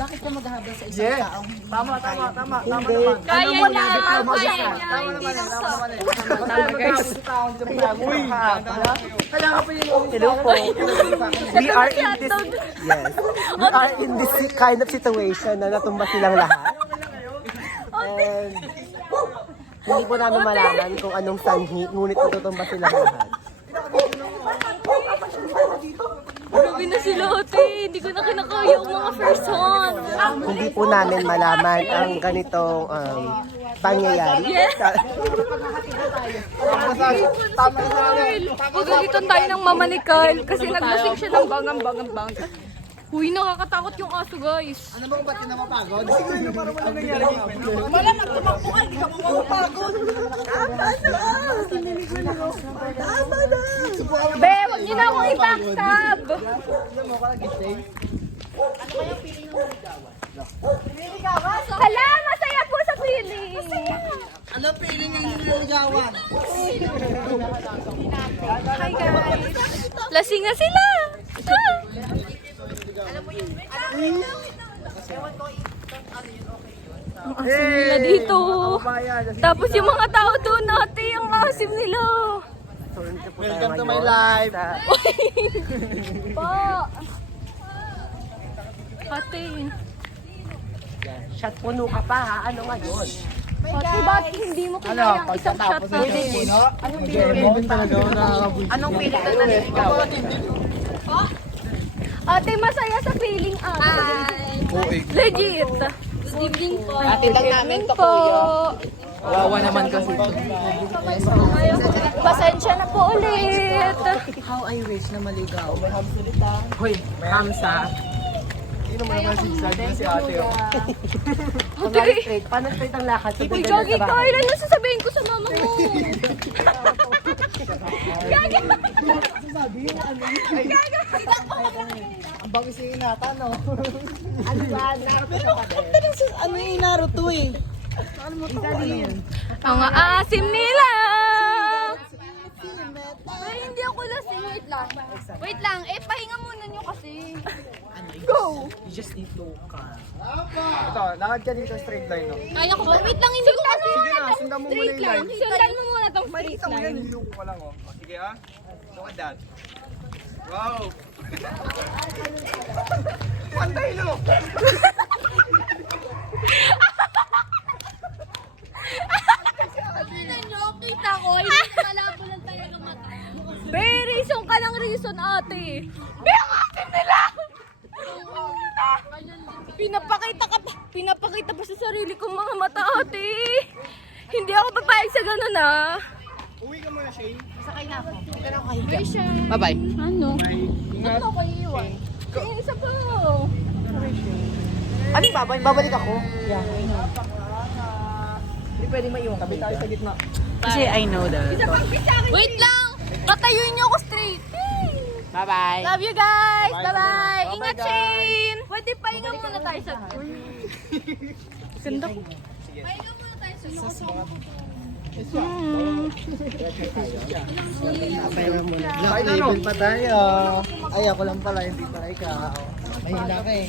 Bakit ka maghahabol sa isang taong Tama naman. Kaya Ano mo, niya, lagi pa mo kaya siya. niya, Tama hindi naman, lang tama sa... naman. Tama guys. Uy, kaya ka pa yung Hello po. We are in this, yes. We are in this kind of situation na natumba silang lahat. And hindi po namin malaman kung anong sanhi, ngunit natutumba silang lahat. Grabe na sila, ate. Hindi ko na kinakaya ang mga person. Hindi po namin malaman ang ganitong pangyayari. Yes. Tama na sa akin. Pagalitan tayo ng mama ni Carl kasi naglasing siya ng bangang. Uy, nakakatakot yung aso, guys. Ano bang ba't yun na mapagod? Siguro yun parang wala nangyari kay Gwen. wala nang tumakbo ka, hindi ka mo mapapagod. Be, wag niyo na akong i-backstab. Hala, masaya po sa feeling. Ano feeling yung nililigawan? Hi, guys. Lasing na sila. Ang asim nila dito. Tapos yung mga tao doon natin, ang asim nila. Welcome to my life. Pa. Ate. Shot puno ka pa ha? Ano nga yun? Ate, bakit hindi mo kinaya ang isang shot na? Anong feeling talaga ako nakakabuhay? Anong pilit ang naniligawan? Ate, masaya sa feeling ate. Legit. Good evening po. Ate lang namin to, po. Wawa naman kasi. Pasensya na po ulit. How I wish na maligaw. Hoy, Hamsa. Sino mo naman si ate? Kunwari straight, paano straight ang lakad? Uy, Gagi, Carl, ano sasabihin ko sa mama mo? Gagi! Ang bangis yung inata, no? Ano ba? Naroto ka pa din. Ano yung Naruto eh? Ang asim nila! Ay, hindi ako lasing. Wait lang. Wait lang. Eh, pahinga muna nyo kasi. Go! You just need to calm. Ito, lakad ka dito straight line, no? Kaya ko ba? Wait lang, hindi ko kasi. Sige na, sundan mo muna Straight yung lang. line. Sundan mo muna tong straight Kita mo yan, line. niloko ko lang, oh. Sige, ah. Look at that. Wow! Pantay, no? Tingnan nyo, kita ko. Hindi malabo lang talaga mata. Be, reason ka ng reason, ate. Be, ang asim nila! Pinapakita pa sa sarili kong mga mata, ate. Hindi ako papayag sa ganun, ah. Uwi ka muna, Shay. Bye-bye. Ano? Ano ako iiwan? Isa po. Ano yung babalik ako? Hindi pwede maiwan. Tabi tayo sa gitna. Kasi I know that. Wait lang! Katayuin niyo ako straight. Bye-bye. Love you guys! Bye, Bye-bye! bye, Ingat, guys. Shane! Pwede pahinga muna tayo sa... Ganda ko. Sige. Pahinga muna tayo sa... Black label pa tayo. Ay, ako lang pala, hindi pala ikaw. Mahina ka eh.